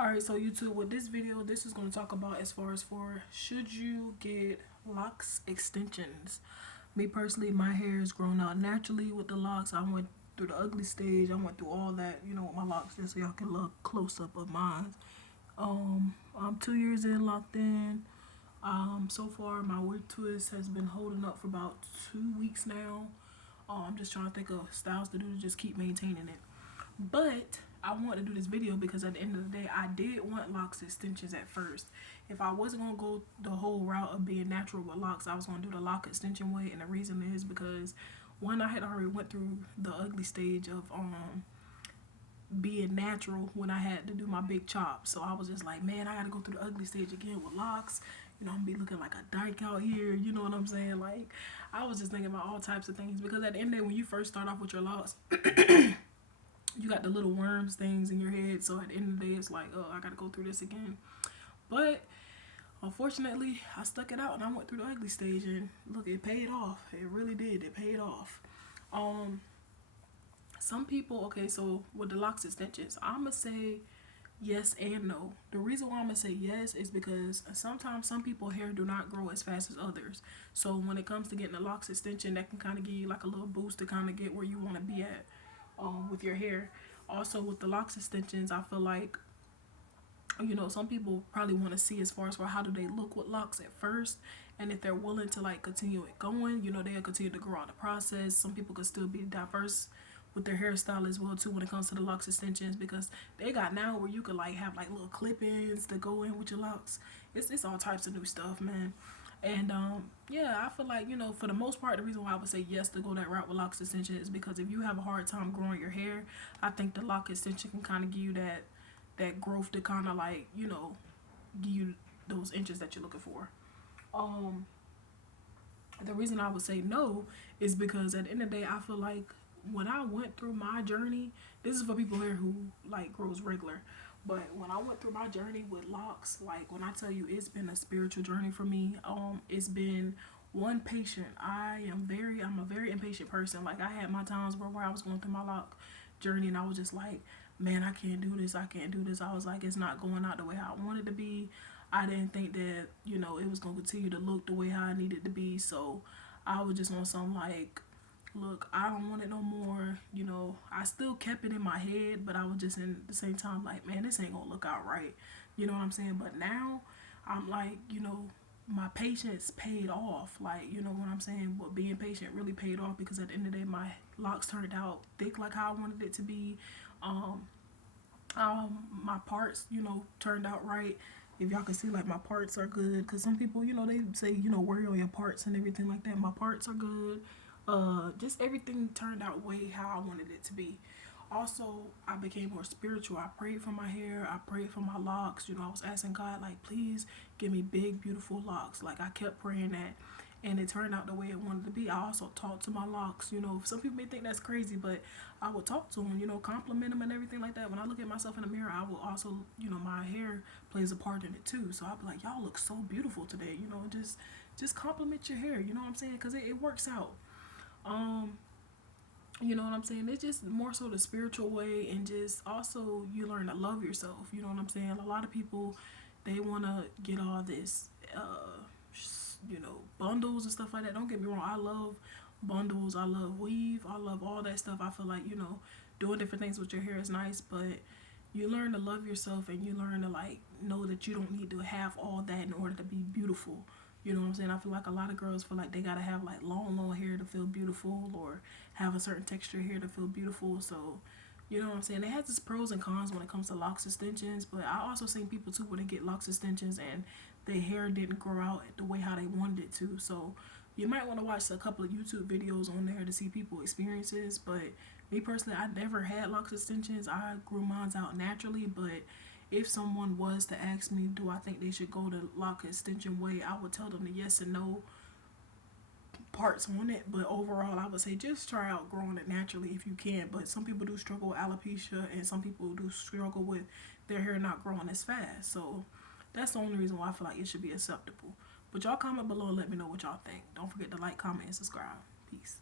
Alright, so YouTube, with this video, this is going to talk about as far as for should you get locks extensions. Me personally, my hair is grown out naturally with the locks. I went through the ugly stage. I went through all that, with my locks, just so y'all can look close up of mine. I'm 2 years in, locked in. So far my wig twist has been holding up for about 2 weeks now. I'm just trying to think of styles to do to just keep maintaining it. But I want to do this video because at the end of the day, I did want locks extensions at first. If I wasn't going to go the whole route of being natural with locks, I was going to do the lock extension way. And the reason is because, one, I had already went through the ugly stage of being natural when I had to do my big chop. So I was just like, man, I got to go through the ugly stage again with locks. I'm going to be looking like a dyke out here. You know what I'm saying? Like, I was just thinking about all types of things. Because at the end of the day, when you first start off with your locks, you got the little worms things in your head, so at the end of the day it's like, oh, I gotta go through this again. But unfortunately I stuck it out and I went through the ugly stage, and look, it paid off. It really did. It paid off. Some people, okay, so with the locks extensions, I'm gonna say yes and no. The reason why I'm gonna say yes is because sometimes some people hair do not grow as fast as others. So when it comes to getting a locks extension, that can kind of give you like a little boost to kind of get where you want to be at with your hair. Also with the locks extensions, I feel like, some people probably want to see as far as for how do they look with locks at first, and if they're willing to like continue it going, they'll continue to grow out the process. Some people could still be diverse with their hairstyle as well too when it comes to the locks extensions, because they got now where you could like have like little clip-ins to go in with your locks. It's all types of new stuff, man. And yeah, I feel like, for the most part, the reason why I would say yes to go that route with locks extension is because if you have a hard time growing your hair, I think the lock extension can kind of give you that growth to kind of like, give you those inches that you're looking for. The reason I would say no is because at the end of the day, I feel like when I went through my journey, this is for people here who like grows regular. But when I went through my journey with locks, like when I tell you it's been a spiritual journey for me, it's been one patient. I'm a very impatient person. Like I had my times where I was going through my lock journey and I was just like, man, I can't do this. I can't do this. I was like, it's not going out the way I wanted to be. I didn't think that, it was going to continue to look the way how I needed to be. So I was just on some like, look, I don't want it no more. I still kept it in my head, but I was just in the same time like, man, this ain't gonna look out right. You know what I'm saying? But now I'm like, my patience paid off. Like, you know what I'm saying? But being patient really paid off, because at the end of the day, my locks turned out thick like how I wanted it to be. My parts, turned out right. If y'all can see, like, my parts are good, because some people, they say, worry on your parts and everything like that. My parts are good. Just everything turned out way how I wanted it to be. Also, I became more spiritual. I prayed for my hair. I prayed for my locks. I was asking God, like, please give me big, beautiful locks. Like, I kept praying that, and it turned out the way it wanted to be. I also talked to my locks. Some people may think that's crazy, but I would talk to them, compliment them and everything like that. When I look at myself in the mirror, I will also, my hair plays a part in it too. So I'll be like, y'all look so beautiful today. Just compliment your hair. You know what I'm saying? Because it works out. You know what I'm saying? It's just more so the spiritual way, and just also you learn to love yourself. You know what I'm saying? A lot of people, they want to get all this, bundles and stuff like that. Don't get me wrong. I love bundles. I love weave. I love all that stuff. I feel like, doing different things with your hair is nice, but you learn to love yourself, and you learn to like know that you don't need to have all that in order to be beautiful. You know what I'm saying? I feel like a lot of girls feel like they gotta have like long hair to feel beautiful, or have a certain texture hair to feel beautiful. So, you know what I'm saying? It has its pros and cons when it comes to locks extensions, but I also seen people too when they get locks extensions and their hair didn't grow out the way how they wanted it to. So you might want to watch a couple of YouTube videos on there to see people experiences. But me personally, I never had locks extensions. I grew mine out naturally, but if someone was to ask me, do I think they should go the lock extension way, I would tell them the yes and no parts on it. But overall, I would say just try out growing it naturally if you can. But some people do struggle with alopecia, and some people do struggle with their hair not growing as fast. So that's the only reason why I feel like it should be acceptable. But y'all comment below and let me know what y'all think. Don't forget to like, comment, and subscribe. Peace.